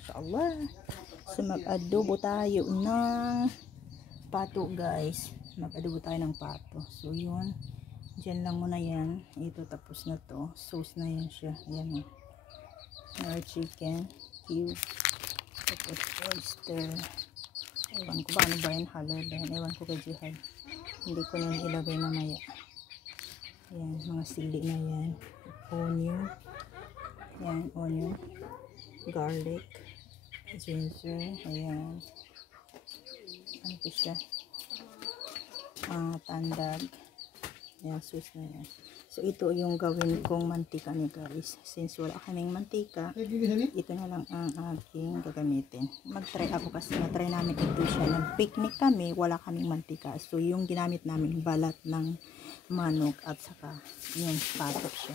Mashallah. So mag-adobo tayo ng pato guys. Mag-adobo tayo ng pato. So yun. Diyan lang muna yan. Ito tapos na to. Sauce na yan siya. Yan o. Our chicken. Cube. Tapos oyster. Ewan ko ba ano ba yan. Halal ba yan. Ewan ko kay Jihad. Hindi ko na ilagay mamaya. Yan. Mga sili na yan. Onion. Yan. Onion. Garlic. Ginger. Ayan. Ano po siya? Tandag. Ayan, sauce na yan. So, ito yung gawin kong mantika ni guys. Since wala kaming mantika, ito na lang ang aking gagamitin. Mag-try ako kasi na-try namin ito siya. Nag-picnic kami, wala kaming mantika. So, yung ginamit namin, balat ng manok at saka yung pato siya.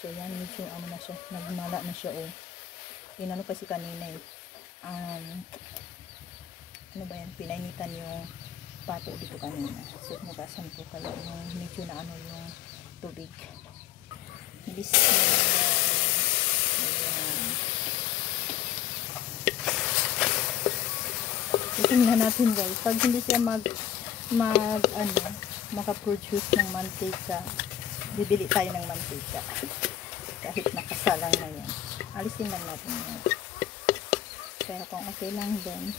So, yan, medyo ano na siya. Nagmala na siya, oh. Inano kasi kanina eh. Ano ba yan? Pinainitan yung pato dito kanina. So, nagasan ko kaya yung medyo na ano yung tubig. Bismillah. Tingnan natin guys. Pag hindi siya makaproduce ng mantika, bibili tayo ng mantika. Kahit nakasalang na yan. Alisin lang natin yan. Pero kung okay lang din.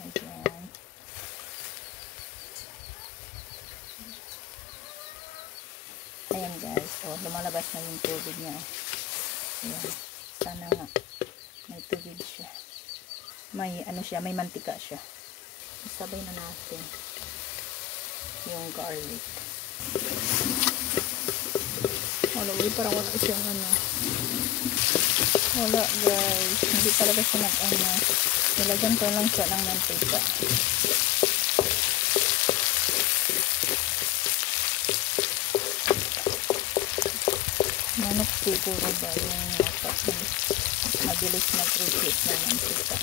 Ayan. Ayan guys. So, lumalabas na yung tubig niya. Ayan. Sana nga. May tubig siya. May ano siya. May mantika siya. Sabay na natin yung garlic. Wala, parang wala siyang ano. Wala guys. Hindi talaga siya nag-ano. Nilagyan ko lang siya ng mantika. Manok siguro ba yung mabilis mag-reduce ng mantika.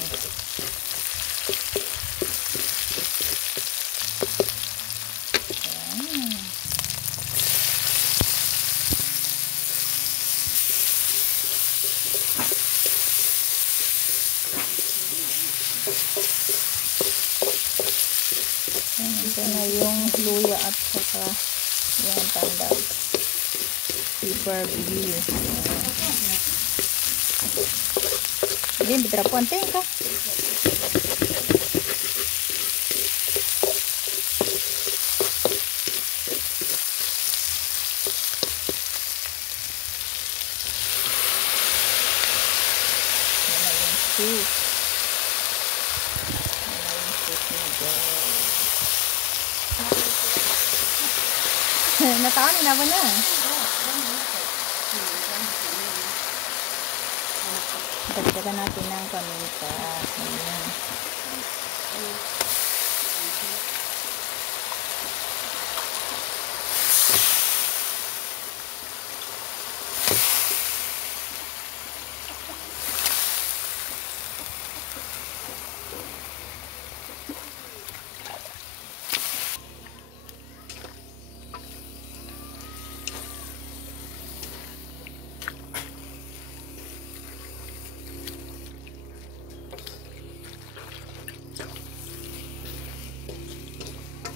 Ito na yung luya at saka yung tandag. Super view. Hindi, bitra po anteng ka. Yan na yung soup. Nataan na ba niya? Dagdagan natin ng paminta. Ayan.